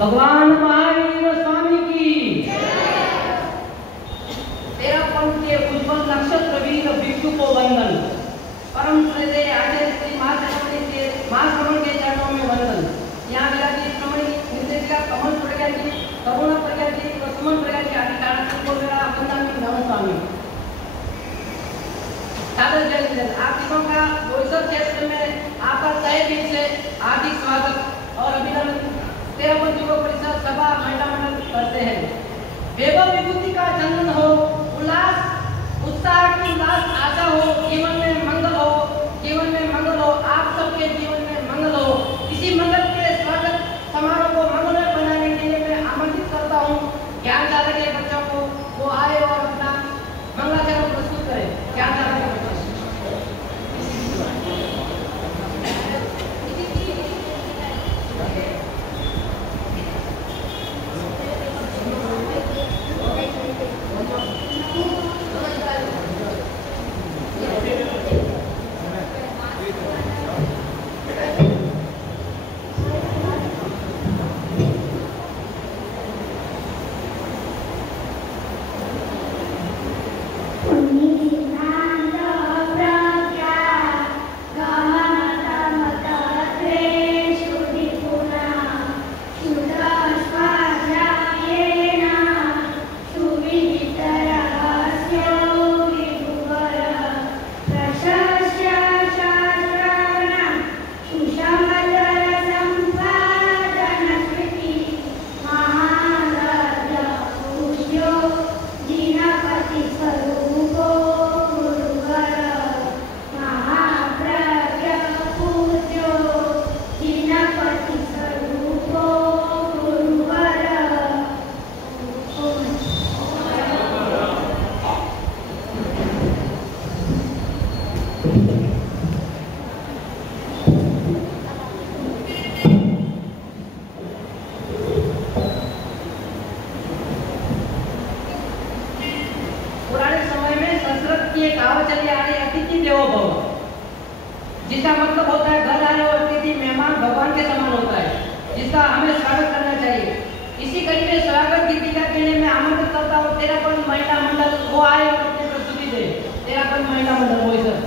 भगवान महावीर स्वामी की। तेरा पंथ के उज्जवल नक्षत्र वीर भिक्षु को वंदन। परम श्रद्धेय आचार्य श्री महाश्रवण के चरणों में वंदन। यहाँ विराजी श्रमणी निर्देशिका कमल प्रज्ञा जी, करुणा प्रज्ञा जी व सुमन प्रज्ञा जी आदि कारण को मेरा वंदन नमः स्वामी। सादर जय। आप तीनों का बोईसर क्षेत्र में आपका तहे दिल से हार्दिक स्वागत और अभिनंदन। तेरापंथ युवक परिषद सभा महिला मंडल करते हैं। वैभव विभूति का चंदन हो, उल्लास उत्साह की उल्लास आशा हो, जीवन में मंगल हो, जीवन में मंगल हो, आप सबके जीवन में मंगल हो। इसी मंगल के स्वागत समारोह को मंगलमय बनाने के लिए मैं आमंत्रित करता हूँ ज्ञान सागर के बच्चों को, वो आए और अपना मंगलाचरण प्रस्तुत करें। ज्ञान सागर के बच्चों जिसका मतलब होता है घर आने और अतिथि मेहमान भगवान के समान होता है, जिसका हमें स्वागत करना चाहिए। इसी कड़ी में स्वागत गीतिका के लिए मैं आमंत्रित करता हूँ तेरापंथ महिला मंडल, वो आए और अपनी प्रस्तुति दे। तेरापंथ महिला मंडल बोईसर।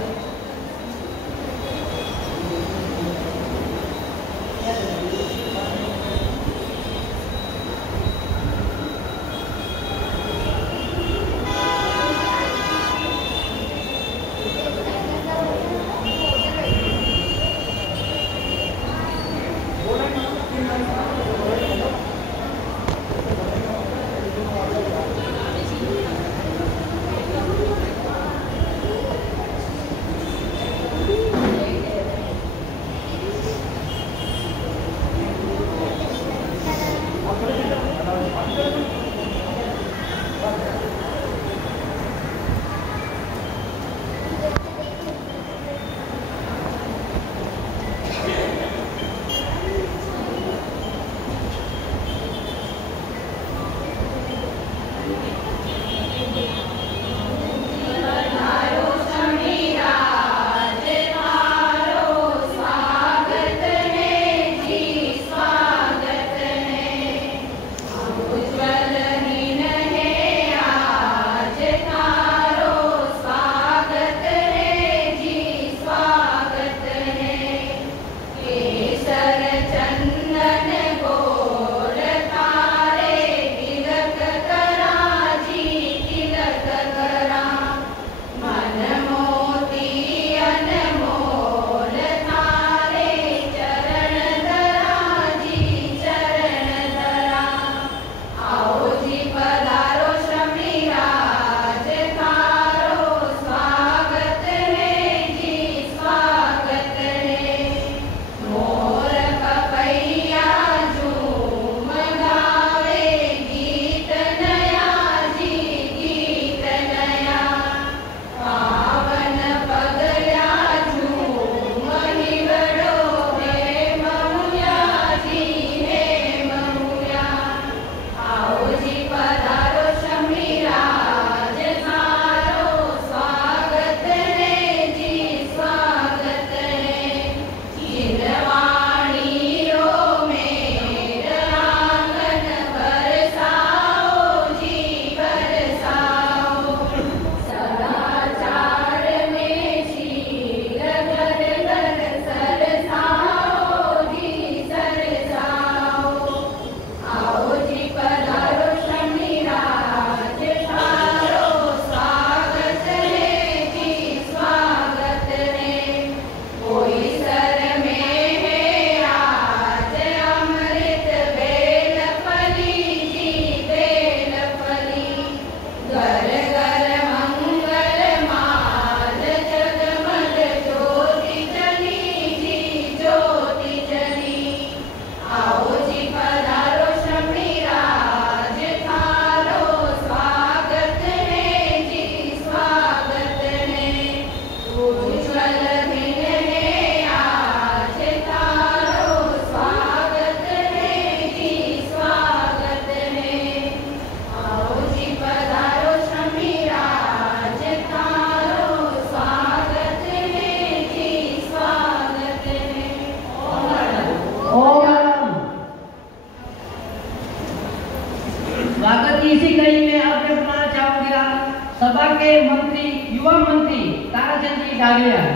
है,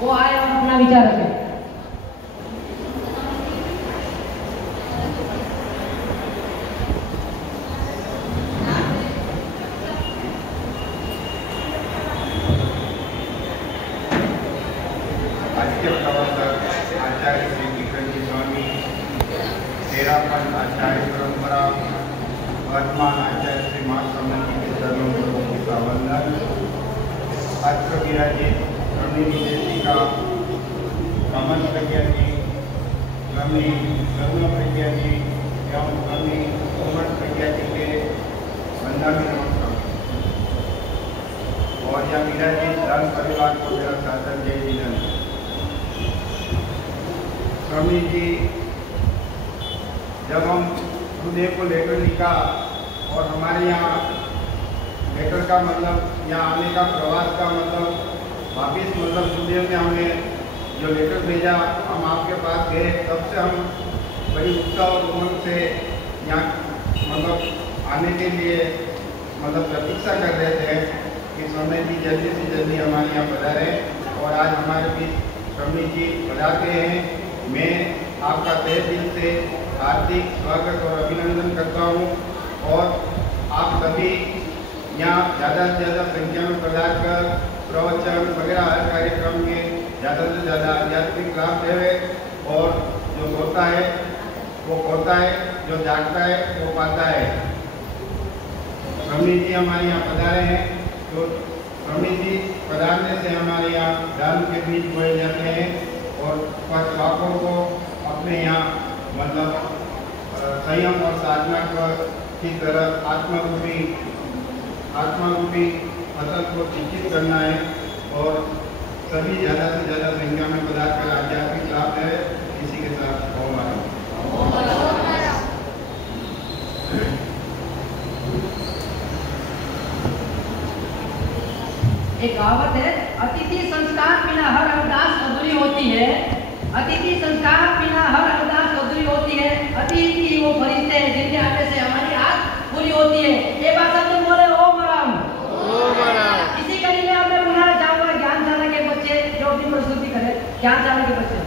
वो आए और अपना विचार रखें। आज के प्रवक्ता आचार्य श्री किशनजी स्वामी, तेरापन आचार्य परंपरा, वर्तमान आचार्य श्री माँ सम्मति के चरणों का वंदन। अत्र विराजित स्वामी निर्देशिका कमल प्रज्ञा जी, स्वामी गंगा प्रज्ञा जी एवं स्वामी कोमल प्रज्ञा जी के वंदन में नमस्कार। और यह विराजित धन परिवार को मेरा साधन जय जिनन। स्वामी जी, जब हम खुदे को लेटर लिखा और हमारे यहाँ लेटर का मतलब यहाँ आने का प्रवास का मतलब वापिस मतलब सुदेव ने हमें जो लेटर भेजा, हम आपके पास गए, तब से हम बड़ी उत्साह और उमंग से यहाँ मतलब आने के लिए मतलब प्रतीक्षा कर रहे थे कि स्वामी जी जल्दी से जल्दी हमारे यहाँ पधारे। और आज हमारे बीच स्वामी जी पधारते हैं। मैं आपका तहे दिल से हार्दिक स्वागत और अभिनंदन करता हूँ। और आप सभी यहाँ ज़्यादा से ज़्यादा संख्या में पधार कर प्रवचन वगैरह हर कार्यक्रम में ज़्यादा से ज़्यादा आध्यात्मिक लाभ देवे। और जो होता है वो होता है, जो जागता है वो पाता है। स्वामी जी हमारे यहाँ पधारे हैं, तो स्वामी जी पधारने से हमारे यहाँ धर्म के बीज बोए जाते हैं और पापों को अपने यहाँ मतलब संयम और साधना की तरह आत्मरूपी फसल को चिंतित करना है। और सभी ज़्यादा से ज़्यादा संख्या में पदार्थ कर आध्यात्मिक लाभ है। इसी के साथ ओम आनंद। एक कहावत है, अतिथि संस्कार बिना हर अरदास अधूरी होती है। अतिथि संस्कार बिना हर अरदास अधूरी होती है। अतिथि वो फरिश्ते हैं जिनके आने से हमारी आस पूरी होती है। ये बात सब तो बोले ओम राम। इसी कड़ी में अब मैं बुलाना चाहूंगा ज्ञानशाला के बच्चे जो अपनी प्रस्तुति करें। ज्ञानशाला के बच्चे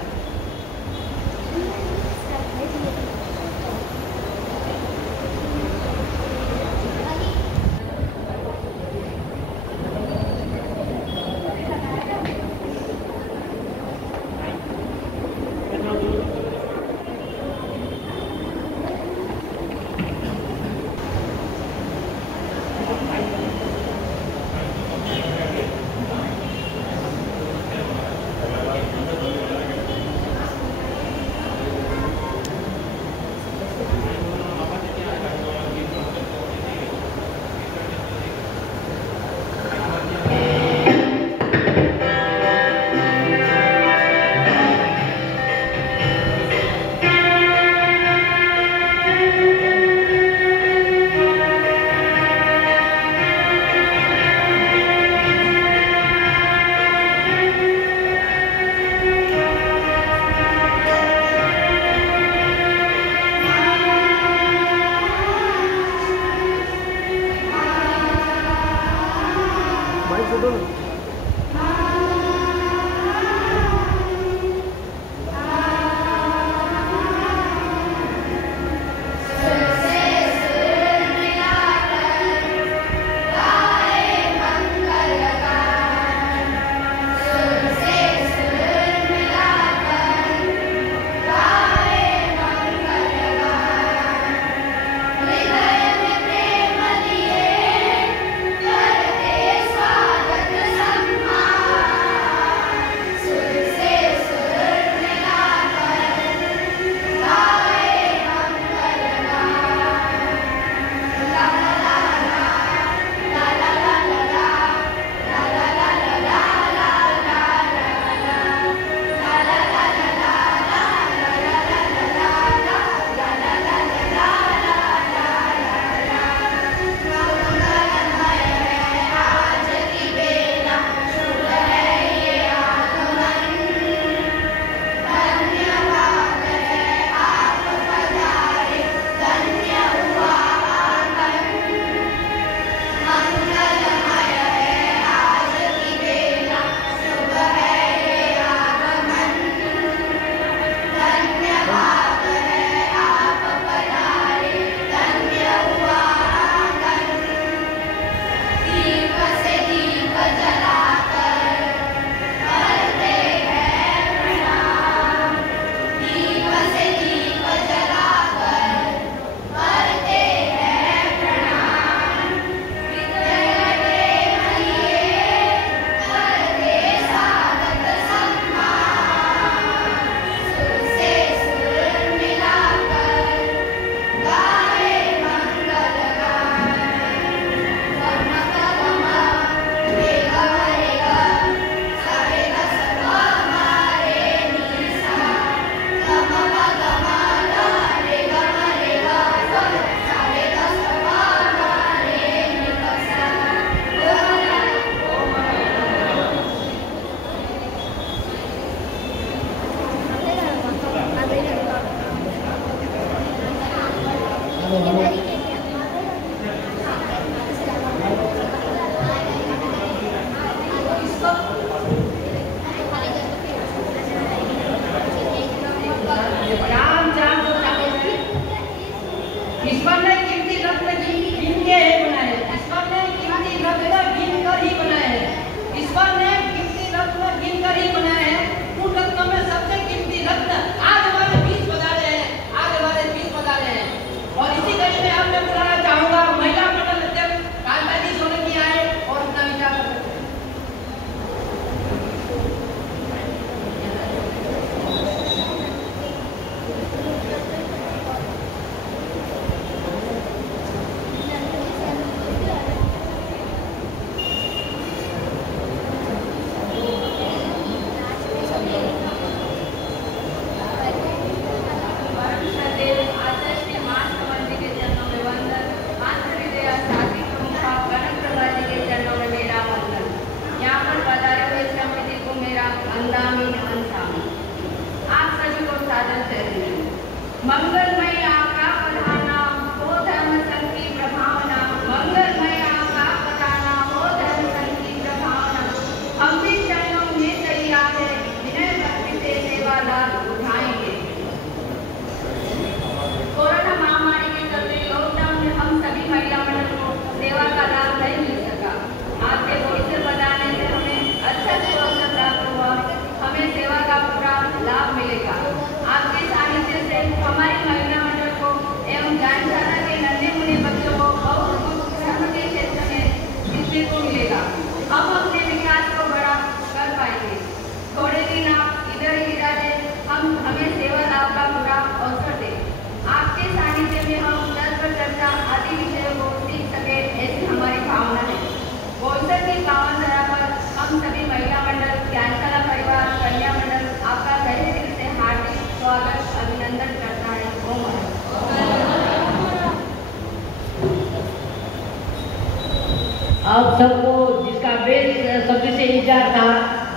अब सबको जिसका बेस शब्द से इंतजार था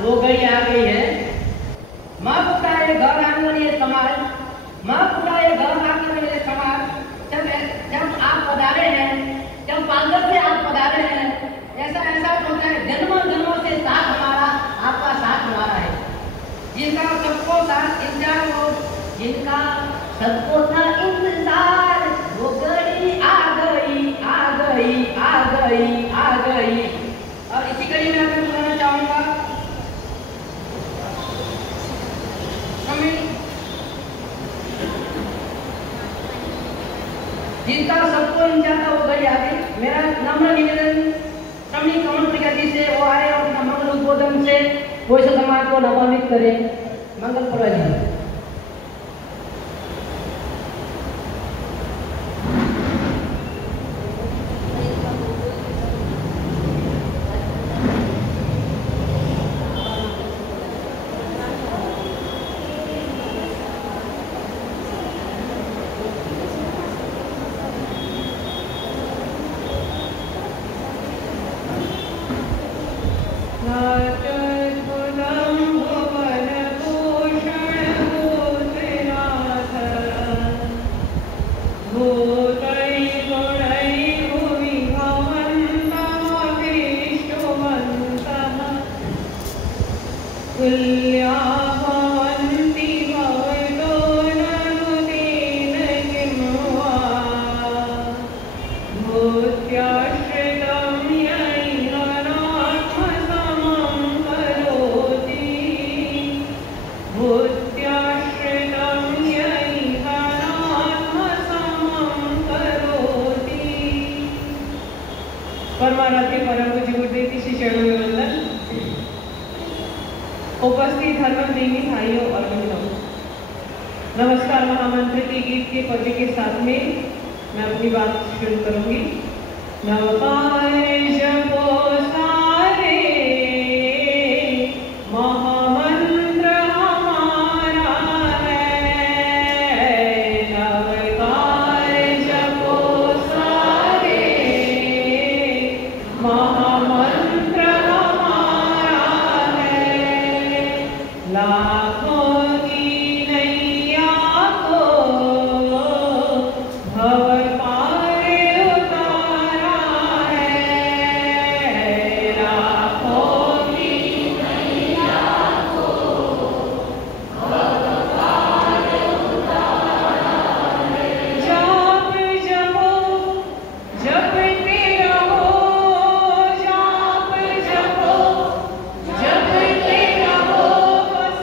वो घड़ी आ गई है। माँ पुता ये घर आंगन ये समाज, माँ पुता ये घर आंगन ये समाज। जब आप पधारे हैं, जब पांगल से आप पधारे हैं, ऐसा होता है जन्मों जन्मों से साथ हमारा, आपका साथ हमारा है। जिनका सबको साथ इंतजार हो, जिनका सबको था इंतजार, वो घड़ी आ गई आ गई आ गई आ गई। और इसी घड़ी में मैं बताना चाहूंगा जिनका सबको इंतजार था वो घड़ी आ गई। मेरा नम्र निवेदन श्रमिक कमल प्रगति से वो आए और अपना मंगल उद्बोधन से वो इस समाज को लाभान्वित करें। मंगल प्रगति। परमाराध्य परम पूज्य गुरुदेव की श्री चरणों में वंदन। उपस्थित धर्म प्रेमी भाइयों और बहनों, नमस्कार महामंत्र के गीत के पद के साथ में मैं अपनी बात शुरू करूंगी। नवकार जपो सारे महामंत्र हमारा है, नवकार जपो सारे महामंत्र हमारा है, लाखों की नैया को भंवर पार उतारा है, लाखों की नैया को भंवर पार उतारा है। जाप जपो जपते रहो, जाप जपो जपते रहो, बस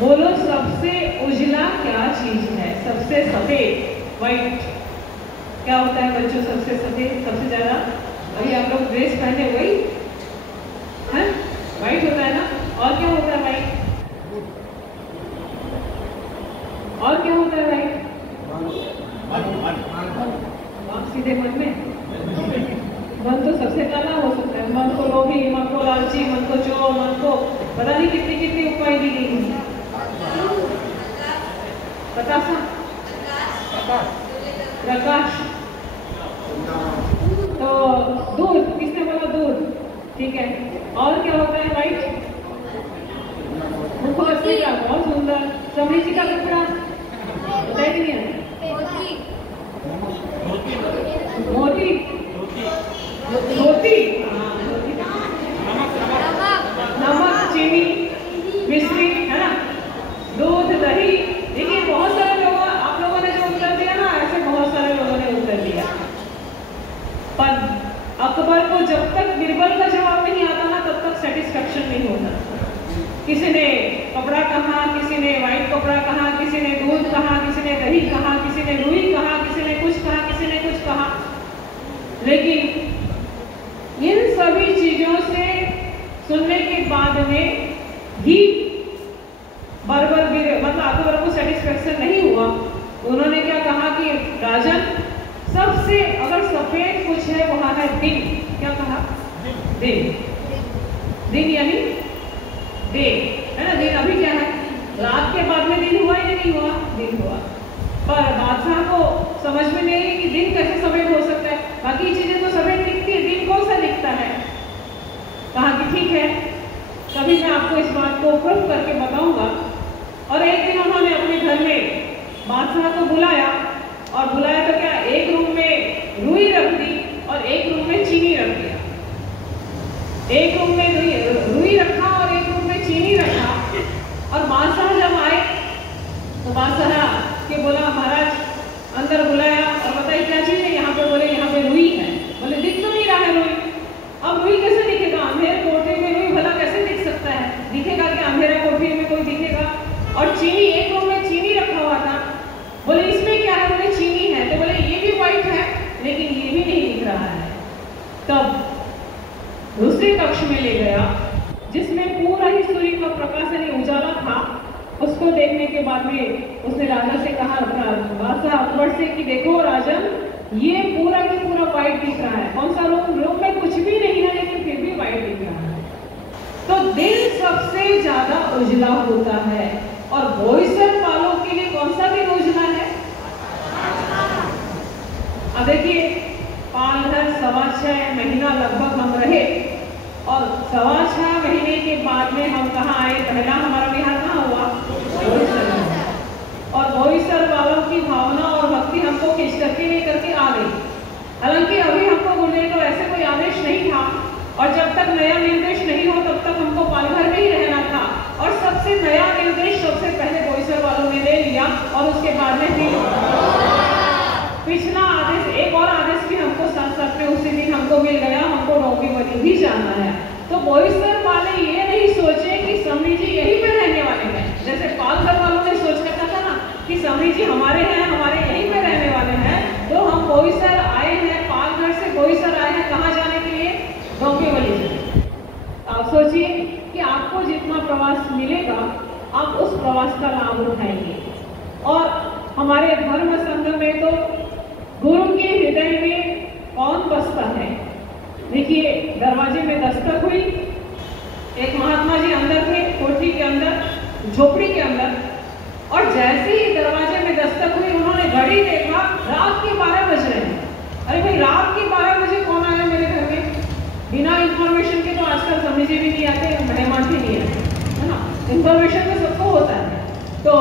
बोलो सबसे उजला क्या चीज है? सबसे सफेद, व्हाइट क्या होता है बच्चों? सबसे सफेद, सबसे ज्यादा अभी आप लोग ड्रेस पहने वही है, व्हाइट होता है ना। और क्या होता है व्हाइट? और क्या होता है व्हाइट? आप सीधे मन में, मन तो सबसे काला हो सकता है। मन को लोभी, मन को लालची, मन को चोर, मन को पता नहीं कितनी कितनी उपाय दी गई है। प्रकाश, प्रकाश तो दूध, किसने बोला दूध? ठीक है। और क्या होता है व्हाइट? मुखौसी का, बहुत सुंदर। समरी जी का कपड़ा बताइए नहीं है? मोती, धोती, नमक, चीनी, मिश्री, है ना, दूध, दही। देखिए बहुत सारे लोग, आप लोगों ने जो उत्तर दिया ना, ऐसे बहुत सारे लोगों ने उत्तर दिया। पर अकबर को जब तक बीरबल का जवाब नहीं आता ना, तब तक सेटिस्फेक्शन नहीं होता। किसी ने कपड़ा कहा, किसी ने व्हाइट कपड़ा कहा, किसी ने दूध कहा, किसी ने दही कहा, किसी ने रुई कहा, किसी ने कुछ कहा, किसी ने कुछ कहा। लेकिन इन सभी चीजों से सुनने के बाद में भी बर्बर मतलब अकबर को सेटिस्फेक्शन नहीं हुआ। उन्होंने क्या कहा कि राजन, सबसे अगर सफेद कुछ है वहां है दिन। क्या कहा? दिन। दिन यानी डे, है ना। दिन अभी क्या है? रात के बाद में दिन हुआ या नहीं हुआ? दिन हुआ। पर बादशाह को समझ में नहीं आई कि दिन कैसे सफेद हो सकता है, बाकी चीजें तो सफेद दिखती है, दिन कौन सा दिखता है। कहा कि ठीक है, कभी मैं आपको इस बात को प्रूफ करके बताऊंगा। और एक दिन उन्होंने अपने घर में बादशाह को बुलाया, और बुलाया तो क्या, एक रूम में रुई रख दी और एक रूम में चीनी रख दिया। एक रूम में रुई रखा और एक रूम में चीनी रखा। और बादशाह जब आए तो बादशाह के बोला, महाराज अंदर बुलाया और बताइए क्या चीज है यहाँ पे? बोले यहाँ पे रुई है। बोले दिख तो नहीं रहा है रुई। अब रुई कैसे दिखेगा? अंधेरे कोठरी में रुई भला कैसे दिख सकता है? दिखेगा कि अंधेरे कोठरी में कोई दिखेगा? और चीनी, एक रूम में चीनी रखा हुआ था। बोले इसमें क्या है? बोले चीनी है। तो बोले ये भी व्हाइट है, लेकिन ये भी नहीं दिख रहा है। तब दूसरे कक्ष में ले गया, जिसमें पूरा ही सूर्य का प्रकाश यानी उजाला था। उसको देखने के बाद में उसने राजा से कहा, बादशाह अकबर से, कि देखो राजन, ये पूरा की पूरा व्हाइट दिख रहा है। कौन सा रूम? रूम में कुछ भी नहीं है, लेकिन फिर भी व्हाइट दिख रहा है। तो दिन सबसे ज्यादा उजला होता है। और बोईसर वालों के लिए कौन सा दिन उजला है? अब देखिए, पाल घर 6.25 महीना लगभग हम रहे, और 6.25 महीने के बाद में हम कहाँ आए? पहला हमारा बिहार कहाँ हुआ? बोईसर। और बोईसर वालों की भावना और भक्ति हमको खींच करके लेकर के आ गई। हालांकि अभी हमको बोलने को ऐसे कोई आदेश नहीं था, और जब तक नया निर्देश नहीं हो तब तक हमको पालघर में ही रहना था। और सबसे नया निर्देश सबसे पहले बोईसर वालों ने ले लिया, और उसके बाद में फिर पिछला आदेश, एक और आदेश भी हमको साथ साथ में उसी दिन हमको मिल गया, हमको डोंबिवली भी जाना है। तो बोईसर वाले ये नहीं सोचे कि समरी जी यहीं पे रहने वाले हैं, जैसे पालघर वालों ने सोच रखा था ना कि समरी जी हमारे हैं, हमारे यहीं पे रहने वाले हैं। तो हम बोईसर आए हैं, पालघर से बोईसर आए हैं, कहाँ जाने के लिए? डोंबिवली। आप सोचिए कि आपको जितना प्रवास मिलेगा, आप उस प्रवास का लाभ उठाएंगे। और हमारे धर्म संघ में तो गुरु के हृदय में कौन बसता है? देखिए, दरवाजे में दस्तक हुई, एक महात्मा जी अंदर थे, कोठी के अंदर, झोपड़ी के अंदर। और जैसे ही दरवाजे में दस्तक हुई, उन्होंने घड़ी देखा, रात के 12 बज रहे हैं। अरे भाई, रात के 12 बजे कौन आया मेरे घर में? बिना इंफॉर्मेशन के तो आजकल समझे भी नहीं आते, मेहमान भी नहीं आते, है ना। इंफॉर्मेशन तो सबको होता है, तो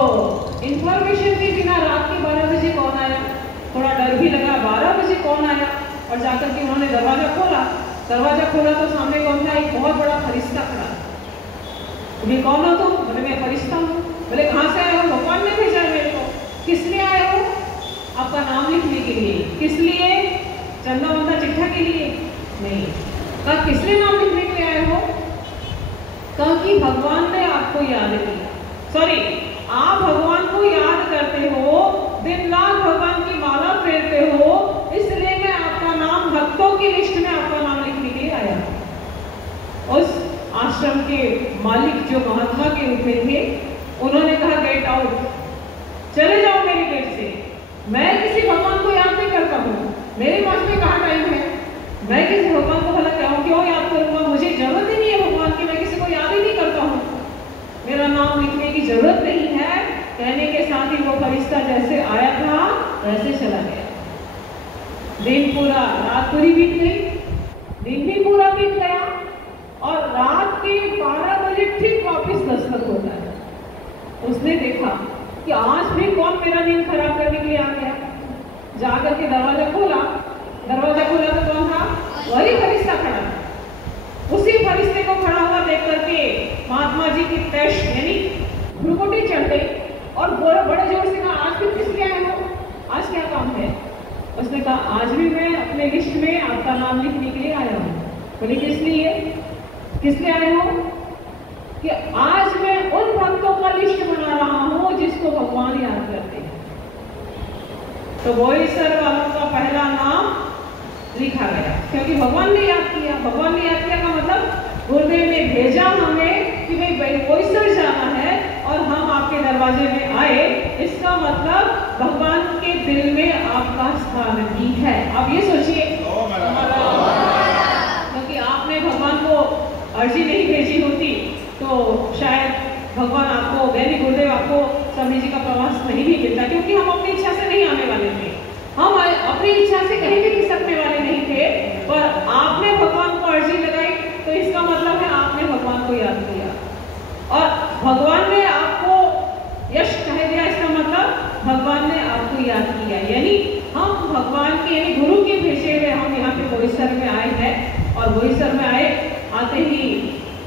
इंफॉर्मेशन के बिना रात के 12 बजे कौन आया? थोड़ा डर भी लगा, 12 बजे कौन आया? और जाकर के उन्होंने दरवाजा खोला। दरवाजा खोला तो सामने कौन था? एक बहुत बड़ा फरिश्ता खड़ा। तुम्हें कौन हो तुम? बोले मैं फरिश्ता हूँ। बोले कहाँ से आए हो? भगवान ने भेजा है मेरे को। किस लिए आए हो? आपका नाम लिखने के लिए। किस लिए? चंदा वंदा चिट्ठा के लिए नहीं। कहा किस लिए नाम लिखने के लिए आए हो? कहा कि भगवान ने आपको याद किया। सॉरी, आप भगवान को याद करते हो, दिन रात भगवान की माला फेरते हो, इसलिए मैं आपका नाम भक्तों की लिस्ट में आपका नाम लिखने के लिए आया। उस आश्रम के मालिक जो महात्मा के रूप में थे, उन्होंने कहा गेट आउट, चले जाओ मेरे गेट से। मैं किसी भगवान को याद नहीं करता हूँ, मेरे पास में कहाँ टाइम है, मैं किसी भगवान को भला क्यों याद करूंगा, मुझे जरूरत ही नहीं है भगवान की, मैं किसी को याद ही नहीं करता हूँ, मेरा नाम लिखने की जरूरत नहीं है। कहने के साथ ही वो फरिश्ता जैसे आया था वैसे चला गया। दिन पूरा, रात पूरी बीत गई, दिन भी पूरा बीत गया और रात के 12 बजे ठीक वापस दस्तक होता है। उसने देखा कि आज भी कौन मेरा नींद खराब करने के लिए आ गया। जाकर के दरवाजा खोला तो कौन था? वही फरिश्ता खड़ा था। उसी फरिश्ते को खड़ा हुआ देख करके महात्मा जी की तैश यानी भ्रुकुटी चढ़ गई और बड़े जोर से कहा, आज भी किस लिए आए हो, आज क्या काम है? उसने कहा, आज भी मैं अपने लिस्ट में आपका नाम लिखने के लिए आया हूँ। बोले किस लिए आए हो? कि आज मैं उन भक्तों का लिस्ट बना रहा हूँ जिसको भगवान याद करते हैं। तो बोईसर वालों का पहला नाम लिखा गया, क्योंकि भगवान ने याद किया। भगवान ने याद किया का मतलब गुरुदेव ने भेजा हमें कि भाई बोईसर जाना है और हम आपके दरवाजे में आए, इसका मतलब भगवान के दिल में आपका स्थान भी है। अब ये सोचिए, क्योंकि आपने भगवान को अर्जी नहीं भेजी होती तो शायद भगवान आपको, यानी गुरुदेव आपको स्वामी जी का प्रवास नहीं भी मिलता, क्योंकि हम अपनी इच्छा से नहीं आने वाले थे, हम अपनी इच्छा से कहीं भी खिसकने वाले नहीं थे, पर आपने भगवान को अर्जी लगाई तो इसका मतलब है आपने भगवान को याद किया और भगवान ने आपको यश कह दिया। इसका मतलब भगवान ने आपको याद किया, यानी हम भगवान के यानी गुरु के भेजे हुए हम यहाँ पे बोईसर में आए हैं। और बोईसर में आते ही,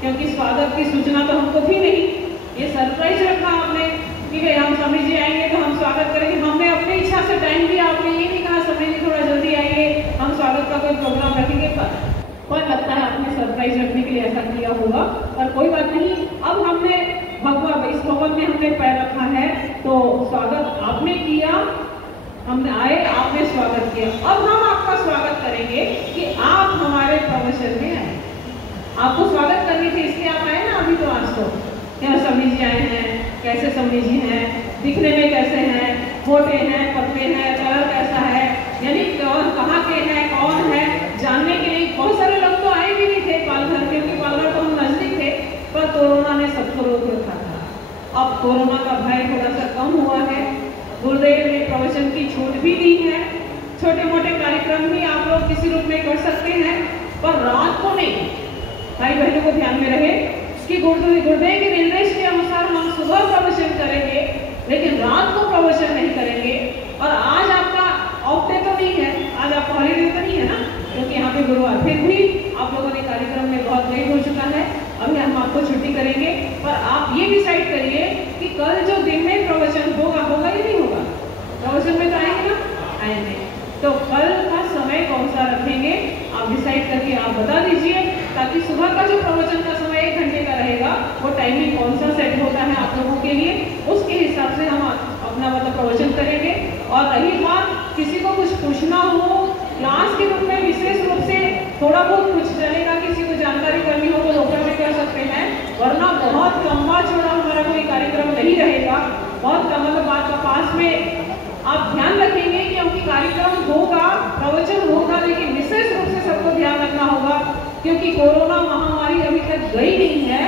क्योंकि स्वागत की सूचना तो हमको भी नहीं, ये सरप्राइज रखा आपने कि भाई हम स्वामी जी आएंगे तो हम स्वागत करेंगे। हमने अपनी इच्छा से टाइम दिया, आपने ये नहीं कहा स्वामी जी थोड़ा जल्दी आइए, हम स्वागत का कोई प्रोग्राम रखेंगे, पर लगता है आपने सरप्राइज रखने के लिए ऐसा किया होगा, पर कोई बात नहीं। अब हमने इस भवन में हमने पैर रखा है तो स्वागत आपने किया, हमने आए, आपने स्वागत किया। अब हम आपका स्वागत करेंगे कि आप हमारे प्रवचन में आए। आपको स्वागत करनी थी इसलिए आप आए ना। अभी तो आज तो क्या स्वामी जी आए हैं, कैसे स्वामी जी हैं, दिखने में कैसे हैं, मोटे हैं, पतले हैं, कलर कैसा है, यानी कहाँ के हैं, कौन है, जानने के लिए बहुत सारे लोग तो आए भी नहीं थे पालघर, क्योंकि पालघर तो हम नजदीक थे, पर कोरोना ने सबको रोक रखा था। अब कोरोना का भय थोड़ा सा कम हुआ है, गुरुदेव ने प्रवचन की छूट भी दी है, छोटे मोटे कार्यक्रम भी आप लोग किसी रूप में कर सकते हैं, पर रात को नहीं। भाई बहनों को ध्यान में रहे कि गुरुदेव के निर्देश के अनुसार हम सुबह प्रवचन करेंगे, लेकिन रात को प्रवचन नहीं करेंगे। और आज आपका ऑफ डे तो नहीं है, आज आपका हॉलीडे तो नहीं है ना, क्योंकि यहाँ पे गुरुवार फिर भी आप लोगों ने कार्यक्रम में बहुत लेट हो चुका है, अभी हम आपको छुट्टी करेंगे। पर आप ये डिसाइड करिए कि कल जो दिन में प्रवचन होगा या नहीं होगा। प्रवचन में तो आएंगे ना, आएंगे, तो कल का समय कौन सा रखेंगे आप डिसाइड करके आप बता दीजिए, ताकि सुबह का जो प्रवचन का समय 1 घंटे का रहेगा वो टाइमिंग कौन सा सेट होता है आप लोगों के लिए, उसके हिसाब से हम अपना प्रवचन करेंगे। और रही बात किसी को कुछ पूछना हो क्लास के रूप में, विशेष रूप से थोड़ा बहुत कुछ चलेगा, किसी को जानकारी करनी हो तो दोपहर में कर सकते हैं, वरना बहुत लंबा चौड़ा हमारा कोई कार्यक्रम नहीं रहेगा। बहुत मतलब बात का पास में आप ध्यान रखेंगे, क्योंकि कार्यक्रम होगा, प्रवचन होगा, लेकिन विशेष रूप से सबको ध्यान रखना होगा, क्योंकि कोरोना महामारी अभी तक गई नहीं है।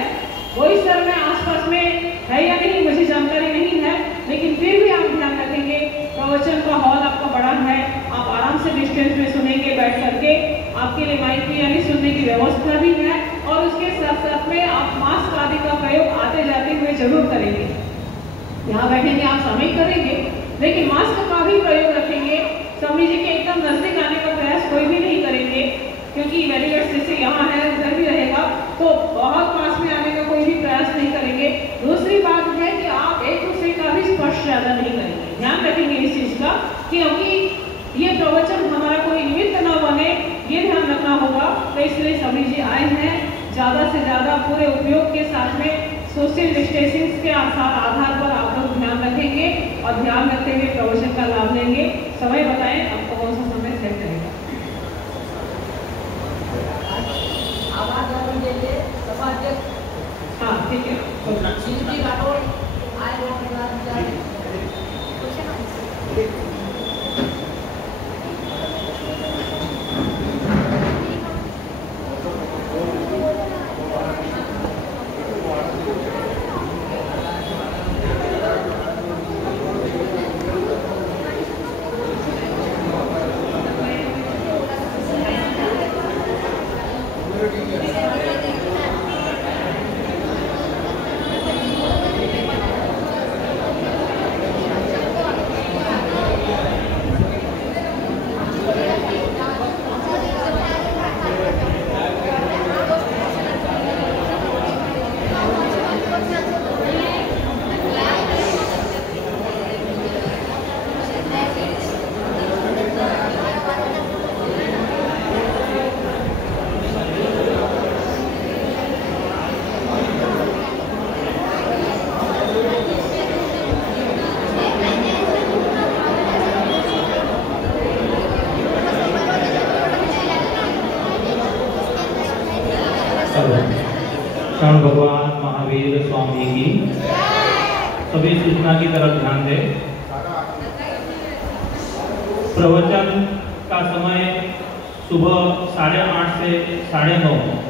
बोईसर में आसपास में है या नहीं मुझे जानकारी नहीं है, लेकिन फिर भी आप ध्यान रखेंगे। प्रवचन का हॉल आपका बड़ा है, आप आराम से डिस्टेंस में सुनेंगे बैठ करके, आपके लिए माइक की यानी सुनने की व्यवस्था भी है, और उसके साथ साथ में आप मास्क आदि का प्रयोग आते जाते हुए जरूर करेंगे। यहाँ बैठेंगे आप सामयिक करेंगे, लेकिन मास्क का भी प्रयोग रखेंगे। स्वामी जी के एकदम नजदीक आने का प्रयास कोई भी नहीं करेंगे, क्योंकि बैरिकेड्स जैसे यहाँ है उधर भी रहेगा, तो बहुत पास में आने का कोई भी प्रयास नहीं करेंगे। दूसरी बात है कि आप एक दूसरे का भी स्पर्श ज्यादा नहीं करेंगे, ध्यान रखेंगे इस चीज का, क्योंकि ये प्रवचन हमारा कोई निमित्त न बने, ये ध्यान रखना होगा। तो इसलिए स्वामी जी आए हैं, ज्यादा से ज्यादा पूरे उपयोग के साथ में सोशल डिस्टेंसिंग के आधार पर आप लोग ध्यान रखेंगे और ध्यान रखते हुए प्रवचन का लाभ लेंगे। समय बताएं आपको कौन सा समय सेट करेगा। आवाज आने के लिए सभा अध्यक्ष हाँ ठीक है, श्रीमती राठौर आए हो शरण भगवान महावीर स्वामी की सभी सूचना की तरफ ध्यान दें। प्रवचन का समय सुबह 8:30 से 9:30।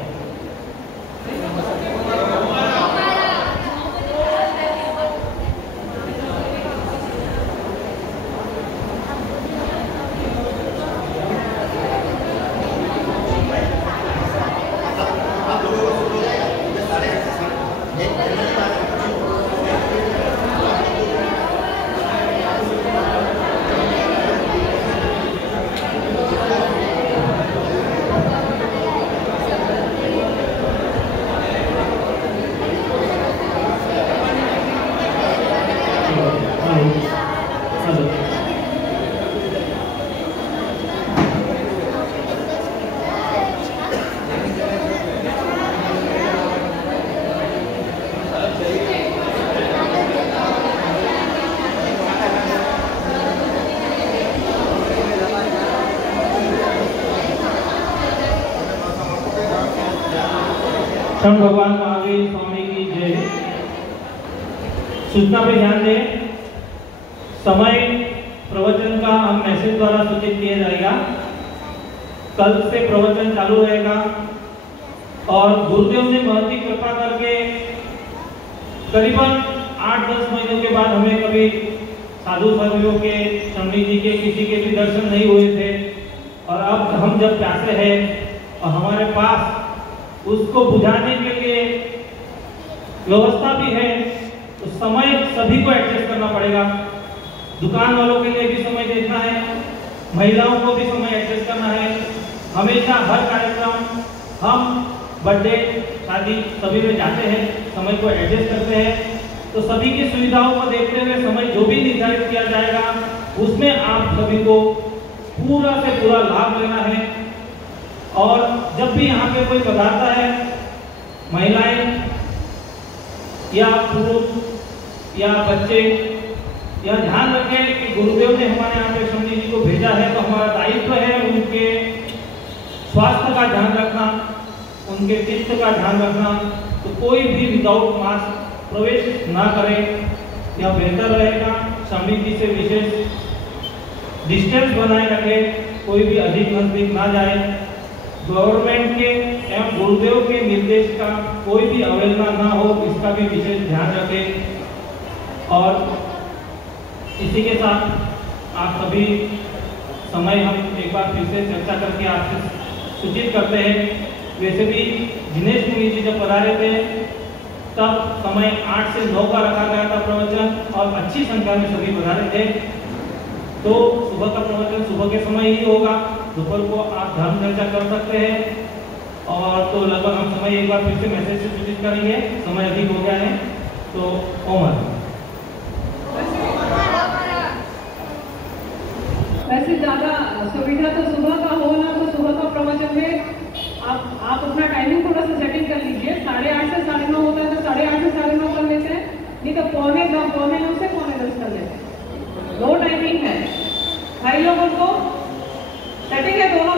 शरण भगवान महावीर स्वामी की जय। सूचना पे ध्यान दें। समय प्रवचन का हम मैसेज द्वारा सूचित किया जाएगा। कल से प्रवचन चालू रहेगा और गुरुदेव ने महती कृपा करके करीबन 8-10 महीनों के बाद हमें कभी साधु साधुओं के, शमी जी के, किसी के भी दर्शन नहीं हुए थे और अब हम जब प्यासे हैं और हमारे पास उसको बुझाने के लिए व्यवस्था भी है, तो समय सभी को एडजस्ट करना पड़ेगा। दुकान वालों के लिए भी समय देखना है, महिलाओं को भी समय एडजस्ट करना है। हमेशा हर कार्यक्रम हम बर्थडे, शादी सभी में जाते हैं, समय को एडजस्ट करते हैं। तो सभी की सुविधाओं को देखते हुए समय जो भी निर्धारित किया जाएगा उसमें आप सभी को पूरा से पूरा लाभ लेना है। और जब भी यहाँ पे कोई पधारता है, महिलाएं या पुरुष या बच्चे, यह ध्यान रखें कि गुरुदेव ने हमारे यहाँ पे शमी जी को भेजा है तो हमारा दायित्व है उनके स्वास्थ्य का ध्यान रखना, उनके चित्त का ध्यान रखना। तो कोई भी विदाउट मास्क प्रवेश ना करे, यह बेहतर रहेगा। शमी जी से विशेष डिस्टेंस बनाए रखे, कोई भी अधिक नजदीक ना जाए। गवर्नमेंट के एवं गुरुदेव के निर्देश का कोई भी अवहेलना ना हो, इसका भी विशेष ध्यान रखें। और इसी के साथ आप सभी समय हम एक बार फिर से चर्चा करके आपसे सूचित करते हैं। वैसे भी दिनेश मुनि जी जब पधारे थे तब समय 8 से 9 का रखा गया था प्रवचन और अच्छी संख्या में सभी पधारे थे। तो सुबह का प्रवचन सुबह के समय ही होगा, दोपहर को आप धर्म चर्चा कर सकते हैं। और तो लगभग हम समय एक बार फिर से मैसेज से सूचित करेंगे, समय अधिक हो गया है तो ओमर। वैसे ज़्यादा सुविधा तो सुबह का हो ना, तो सुबह का प्रवचन में आप अपना टाइमिंग थोड़ा सा सेटिंग कर लीजिए। 8:30 से 9:30 होता है तो 8:30 से 9:30 नहीं तो पौने 9 से पौने 10 कर लेते हैं। 2 टाइमिंग है भाई लोग, उनको सेटिंग है दोनों